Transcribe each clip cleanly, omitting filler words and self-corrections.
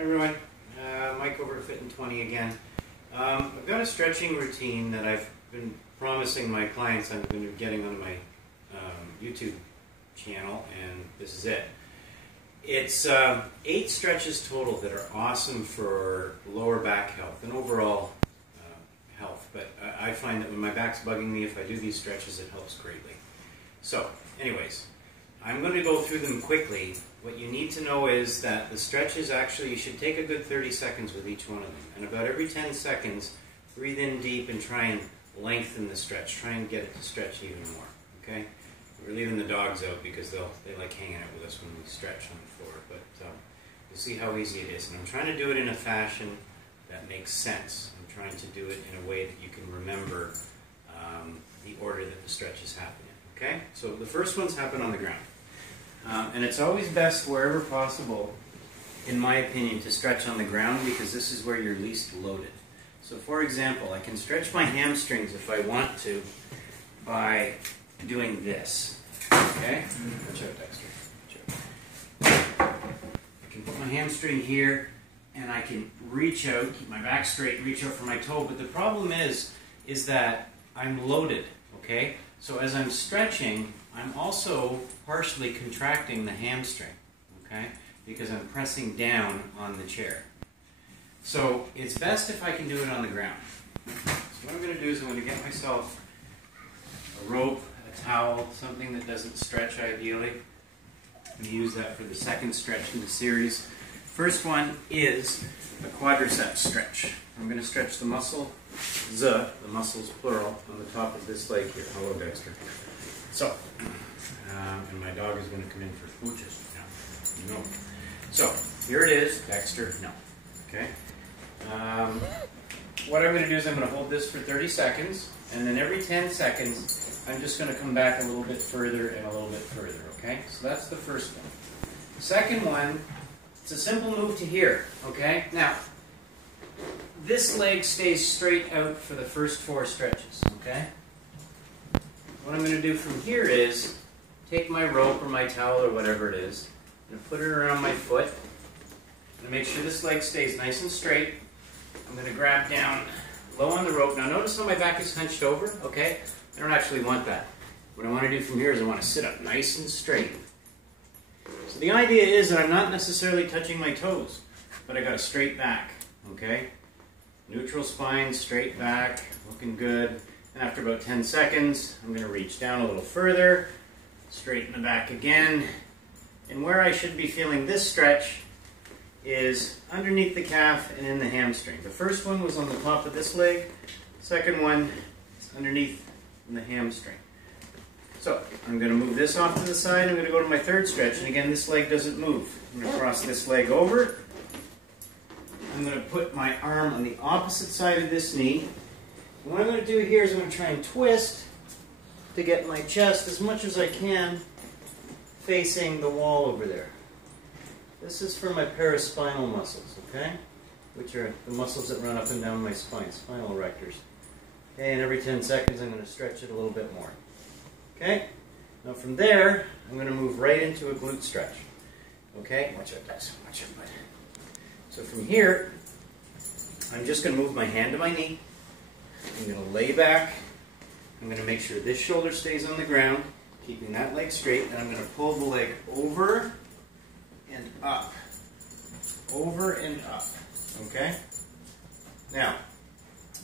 Hi everyone, Mike over at Fit in 20 again. I've got a stretching routine that I've been promising my clients I'm going to be getting on my YouTube channel, and this is it. It's 8 stretches total that are awesome for lower back health and overall health, but I find that when my back's bugging me, if I do these stretches, it helps greatly. So, anyways, I'm going to go through them quickly. What you need to know is that the stretches actually, you should take a good 30 seconds with each one of them. And about every 10 seconds, breathe in deep and try and lengthen the stretch. Try and get it to stretch even more, okay? We're leaving the dogs out because they like hanging out with us when we stretch on the floor. But you'll see how easy it is. And I'm trying to do it in a fashion that makes sense. I'm trying to do it in a way that you can remember the order that the stretches happen in, okay? So the first ones happen on the ground. And it's always best, wherever possible, in my opinion, to stretch on the ground because this is where you're least loaded. So for example, I can stretch my hamstrings if I want to by doing this. Okay? Watch out, Dexter. Watch out. I can put my hamstring here and I can reach out, keep my back straight, and reach out for my toe. But the problem is that I'm loaded. Okay? So as I'm stretching, I'm also partially contracting the hamstring, okay, because I'm pressing down on the chair. So it's best if I can do it on the ground. So what I'm going to do is I'm going to get myself a rope, a towel, something that doesn't stretch ideally. I'm going to use that for the second stretch in the series. First one is a quadriceps stretch. I'm going to stretch the muscle, the muscles plural, on the top of this leg here. Hello, Dexter. So, and my dog is going to come in for pooches. No. So, here it is. Dexter, no. Okay. What I'm going to do is I'm going to hold this for 30 seconds, and then every 10 seconds, I'm just going to come back a little bit further and a little bit further, okay? So that's the first one. The second one, it's a simple move to here, okay? Now, this leg stays straight out for the first 4 stretches, okay? What I'm going to do from here is take my rope or my towel or whatever it is and put it around my foot. I'm going to make sure this leg stays nice and straight. I'm going to grab down low on the rope. Now notice how my back is hunched over, okay? I don't actually want that. What I want to do from here is I want to sit up nice and straight. So the idea is that I'm not necessarily touching my toes, but I got a straight back, okay? Neutral spine, straight back, looking good. And after about 10 seconds, I'm going to reach down a little further, straighten the back again. And where I should be feeling this stretch is underneath the calf and in the hamstring. The first one was on the top of this leg. The second one is underneath in the hamstring. So I'm going to move this off to the side. I'm going to go to my third stretch. And again, this leg doesn't move. I'm going to cross this leg over. I'm going to put my arm on the opposite side of this knee. And what I'm going to do here is I'm going to try and twist to get my chest as much as I can facing the wall over there. This is for my paraspinal muscles, okay? Which are the muscles that run up and down my spine, spinal erectors. Okay, and every 10 seconds I'm going to stretch it a little bit more. Okay? Now from there, I'm going to move right into a glute stretch. Okay? Watch out, guys. Watch out, bud. So from here, I'm just going to move my hand to my knee. I'm going to lay back. I'm going to make sure this shoulder stays on the ground, keeping that leg straight, and I'm going to pull the leg over and up. Over and up. Okay? Now,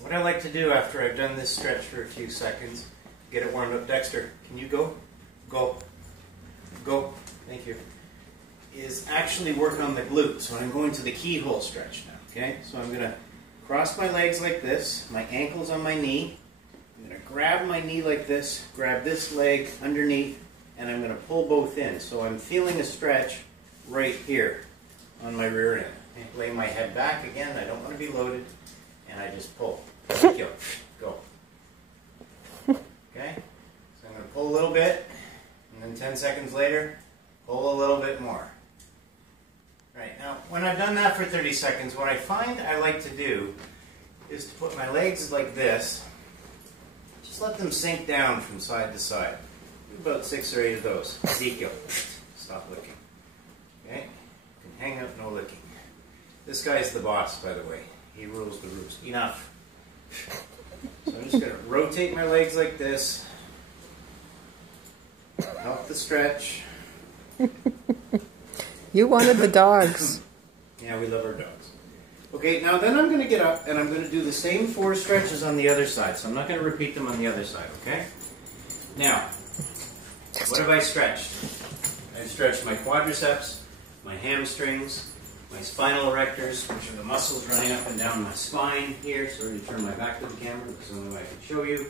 what I like to do after I've done this stretch for a few seconds, get it warmed up. Dexter, can you go? Go. Go. Thank you. Is actually work on the glutes. So I'm going to the keyhole stretch now. Okay? So I'm going to cross my legs like this, my ankles on my knee. I'm going to grab my knee like this, grab this leg underneath, and I'm going to pull both in. So I'm feeling a stretch right here on my rear end. Okay, lay my head back again, I don't want to be loaded, and I just pull. Thank you. Go. Okay? So I'm going to pull a little bit, and then 10 seconds later, pull a little bit more. Right, now when I've done that for 30 seconds, what I find I like to do is to put my legs like this, just let them sink down from side to side. Do about 6 or 8 of those. Ezekiel, stop licking. Okay? You can hang up, no licking. The This guy's the boss, by the way. He rules the roost. Enough. So I'm just going to rotate my legs like this. Help the stretch. You wanted the dogs. Yeah, we love our dogs. Okay, now then I'm going to get up and I'm going to do the same 4 stretches on the other side. So I'm not going to repeat them on the other side, okay? Now, what have I stretched? I've stretched my quadriceps, my hamstrings, my spinal erectors, which are the muscles running up and down my spine here. Sorry to turn my back to the camera, that's the only way I can show you.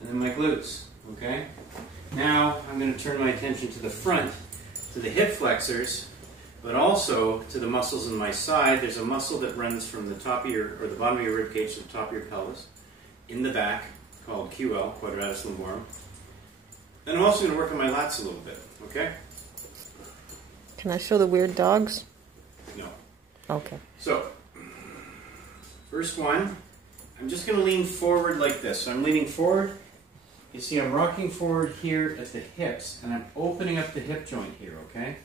And then my glutes, okay? Now I'm going to turn my attention to the front, to the hip flexors, but also to the muscles in my side. There's a muscle that runs from the top of your, or the bottom of your rib cage to the top of your pelvis, in the back, called QL, quadratus lumborum. And I'm also going to work on my lats a little bit, okay? Can I show the weird dogs? No. Okay. So, first one, I'm just going to lean forward like this. So I'm leaning forward. You see I'm rocking forward here at the hips, and I'm opening up the hip joint here, okay?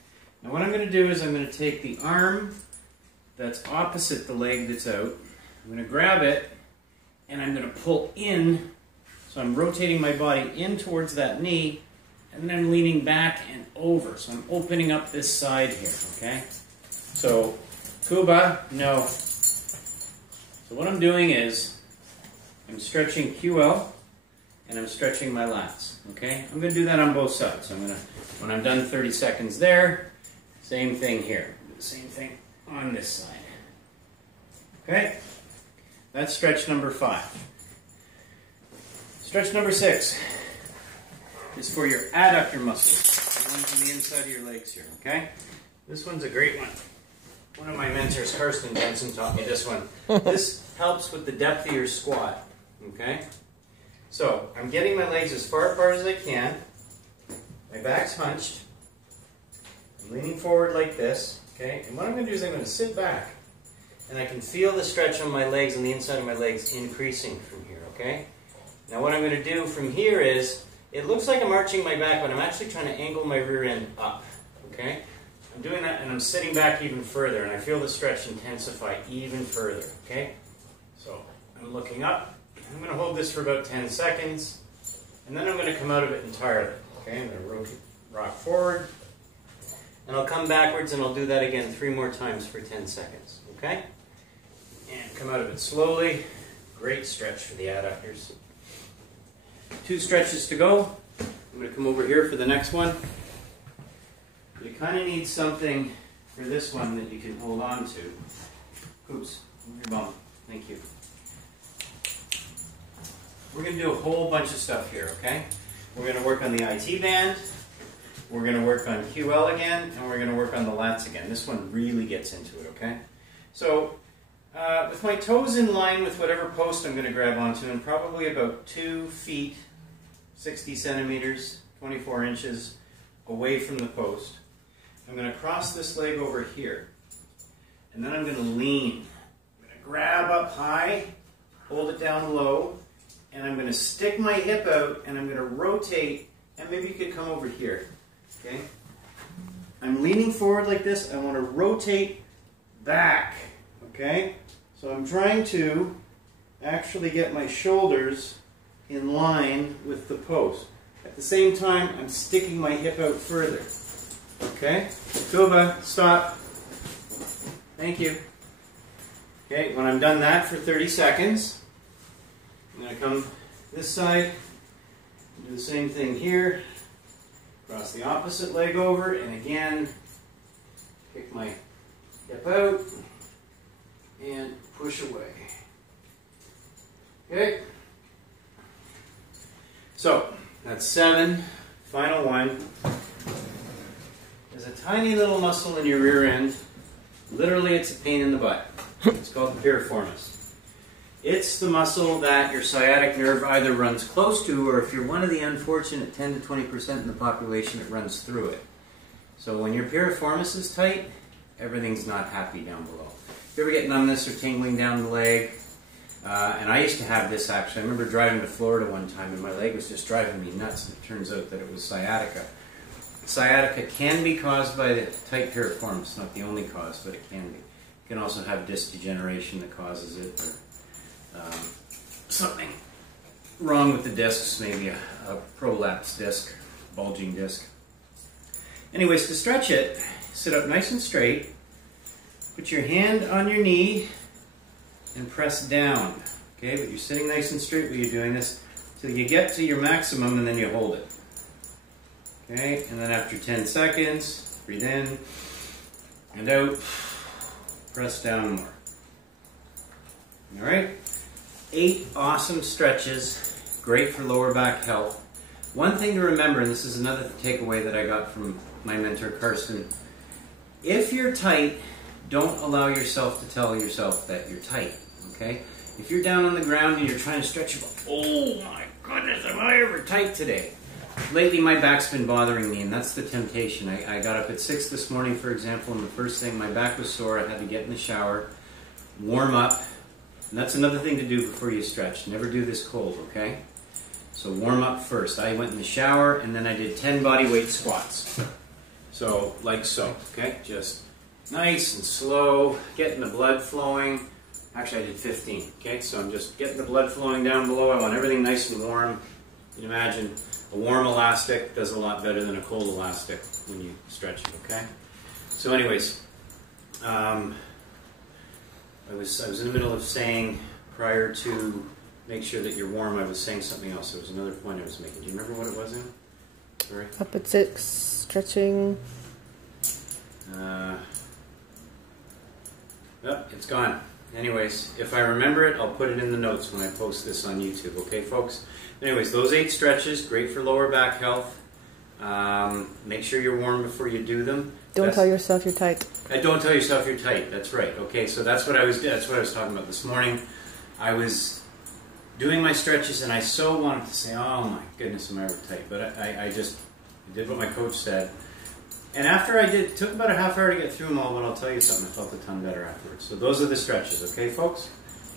Now what I'm going to do is I'm going to take the arm that's opposite the leg that's out. I'm going to grab it, and I'm going to pull in. So I'm rotating my body in towards that knee, and then I'm leaning back and over. So I'm opening up this side here, okay? So, Kuba, no. So what I'm doing is, I'm stretching QL, and I'm stretching my lats, okay? I'm going to do that on both sides. So I'm going to, when I'm done 30 seconds there, same thing here. Do the same thing on this side. Okay? That's stretch number 5. Stretch number 6 is for your adductor muscles, the ones on the inside of your legs here, okay? This one's a great one. One of my mentors, Karsten Jensen, taught me this one. This helps with the depth of your squat, okay? So, I'm getting my legs as far apart as I can. My back's hunched. I'm leaning forward like this, okay? And what I'm going to do is I'm going to sit back, and I can feel the stretch on my legs, on the inside of my legs, increasing from here, okay? Now what I'm going to do from here is, it looks like I'm arching my back, but I'm actually trying to angle my rear end up, okay? I'm doing that, and I'm sitting back even further, and I feel the stretch intensify even further, okay? So, I'm looking up. I'm going to hold this for about 10 seconds, and then I'm going to come out of it entirely, okay? I'm going to rock forward, and I'll come backwards, and I'll do that again 3 more times for 10 seconds, okay? And come out of it slowly. Great stretch for the adductors. 2 stretches to go. I'm going to come over here for the next one. You kind of need something for this one that you can hold on to. Oops, move your bum. Thank you. We're going to do a whole bunch of stuff here, okay? We're going to work on the IT band, we're going to work on QL again, and we're going to work on the lats again. This one really gets into it, okay? So, with my toes in line with whatever post I'm going to grab onto, and probably about 2 feet, 60 centimeters, 24 inches away from the post, I'm going to cross this leg over here. And then I'm going to lean. I'm going to grab up high, hold it down low, and I'm going to stick my hip out, and I'm going to rotate, and maybe you could come over here. Okay? I'm leaning forward like this. I want to rotate back. Okay? So I'm trying to actually get my shoulders in line with the post. At the same time, I'm sticking my hip out further. Okay? Kuba, stop. Thank you. Okay, when I'm done that for 30 seconds, I'm going to come this side, do the same thing here, cross the opposite leg over, and again, kick my hip out, and push away. Okay? So, that's 7. Final one. There's a tiny little muscle in your rear end. Literally, it's a pain in the butt. It's called the piriformis. It's the muscle that your sciatic nerve either runs close to, or if you're one of the unfortunate 10 to 20% in the population, it runs through it. So when your piriformis is tight, everything's not happy down below. If you ever get numbness or tingling down the leg, and I used to have this actually. I remember driving to Florida one time and my leg was just driving me nuts, and it turns out that it was sciatica. Sciatica can be caused by the tight piriformis, not the only cause, but it can be. You can also have disc degeneration that causes it, or something wrong with the discs, maybe a prolapse disc, bulging disc. Anyways, to stretch it, sit up nice and straight, put your hand on your knee, and press down. Okay, but you're sitting nice and straight while you're doing this till you get to your maximum, and then you hold it. Okay, and then after 10 seconds, breathe in and out, press down more. All right, 8 awesome stretches, great for lower back health. One thing to remember, and this is another takeaway that I got from my mentor Karsten, if you're tight, don't allow yourself to tell yourself that you're tight, okay? If you're down on the ground and you're trying to stretch your body, oh my goodness, am I ever tight today? Lately my back's been bothering me, and that's the temptation. I got up at 6 this morning, for example, and the first thing, my back was sore. I had to get in the shower, warm up, and that's another thing to do before you stretch. Never do this cold, okay? So warm up first. I went in the shower, and then I did 10 body weight squats. So, like so, okay? Just nice and slow, getting the blood flowing. Actually, I did 15, okay? So I'm just getting the blood flowing down below. I want everything nice and warm. You can imagine a warm elastic does a lot better than a cold elastic when you stretch it, okay? So anyways, I was in the middle of saying, prior to make sure that you're warm, I was saying something else. There was another point I was making. Do you remember what it was, Em? Sorry? Up at 6, stretching. Oh, it's gone. Anyways, if I remember it, I'll put it in the notes when I post this on YouTube. Okay, folks? Anyways, those 8 stretches, great for lower back health. Make sure you're warm before you do them. Don't tell yourself you're tight. Don't tell yourself you're tight. That's right. Okay, so that's what I was talking about this morning. I was doing my stretches, and I so wanted to say, oh my goodness, am I ever tight? But I did what my coach said. And after I did, it took about a half hour to get through them all, but I'll tell you something, I felt a ton better afterwards. So those are the stretches, okay, folks?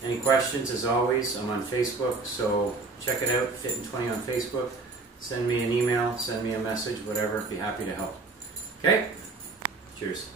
Any questions, as always, I'm on Facebook, so check it out, Fit-in-20 on Facebook. Send me an email, send me a message, whatever, be happy to help. Okay? Cheers.